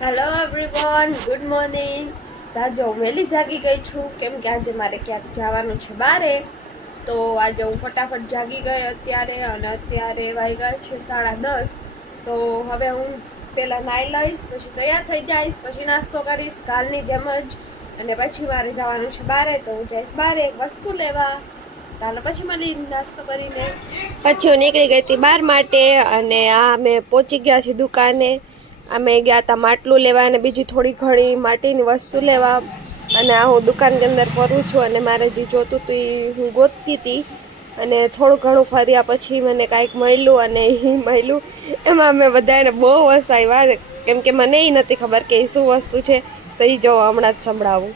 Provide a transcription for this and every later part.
Hello everyone, good morning. આજે હું વહેલી જાગી ગઈ છું કેમ કે આજે મારે ક્યાંક જવાનું છે બારે. તો આજે હું ફટાફટ જાગી ગઈ અત્યારે, અને અત્યારે વાગ્યા છે 10:30. તો હવે હું પહેલાં નાહી લઈશ, પછી તૈયાર થઈ જઈશ, પછી નાસ્તો કરીશ કાલની જેમ જ, અને પછી મારે જવાનું છે બારે. તો હું જઈશ બારે એક વસ્તુ લેવા. ચાલો પછી મળી નાસ્તો કરીને. પછી હું નીકળી ગઈ હતી બાર માટે, અને આ અમે પહોંચી ગયા છીએ દુકાને. અમે ગયા હતા માટલું લેવા અને બીજી થોડી ઘણી માટીની વસ્તુ લેવા. અને આ હું દુકાનની અંદર ફરું છું, અને મારે જે જોતું હતું એ હું ગોતતી હતી. અને થોડું ઘણું ફર્યા પછી મને કાંઈક મળ્યું, અને એ મળ્યું એમાં અમે બધાને બહુ હસાવ્યા, કેમ કે મને એ નથી ખબર કે એ શું વસ્તુ છે. તો એ જો હમણાં જ સંભળાવું.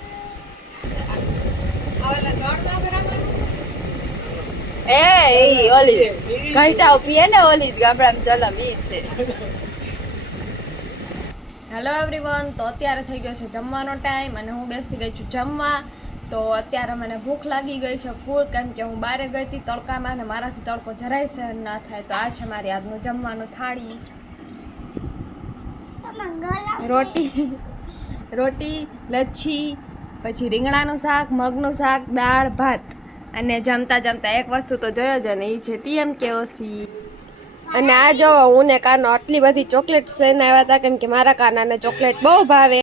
એ ઓલી ઘંટાઓ પીએ ને, ઓલી ગામડામાં ચલમ ઈ છે. હેલો એવરીવન, તો અત્યારે થઈ ગયો છે જમવાનો ટાઈમ, અને હું બેસી ગઈ છું જમવા. તો અત્યારે મને ભૂખ લાગી ગઈ છે ફૂલ, કેમ કે હું બારે ગઈ હતી તડકામાં, અને મારાથી તડકો જરાય સહન ના થાય. તો આ છે મારી આજનું જમવાનું થાળી. રોટી, લચ્છી, પછી રીંગણાનું શાક, મગનું શાક, દાળ, ભાત. અને જમતા જમતા એક વસ્તુ તો જોયો જ, અને એ છે TMKOC. અને આ જો હું ને કાનો આટલી બધી ચોકલેટ્સ લઈને આવ્યા હતા, કેમ કે મારા કાનાને ચોકલેટ બહુ ભાવે.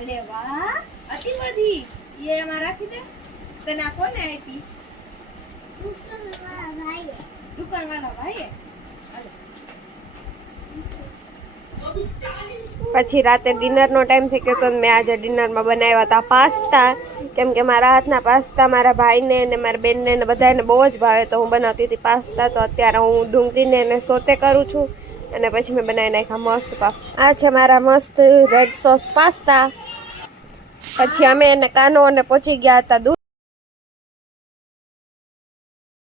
અરે વાહ, આટલી બધી એ એમાં રાખી દે. તને આ કોને આપી? દુકાનવાળા ભાઈએ. પછી રાતે ડિનરનો ટાઈમ થઈ ગયો તો મેં આજે ડિનરમાં બનાવ્યા હતા પાસ્તા, કેમ કે મારા હાથના પાસ્તા મારા ભાઈને અને મારા બેનને ને બધાને બહુ જ ભાવે. તો હું બનાવતી હતી પાસ્તા. તો અત્યારે હું ડુંગળીને એને સોતે કરું છું, અને પછી મેં બનાવી નાખ્યા મસ્ત પાસ્તા. આ છે મારા મસ્ત રેડ સોસ પાસ્તા. પછી અમે એને કાનો અને પહોંચી ગયા હતા દૂર.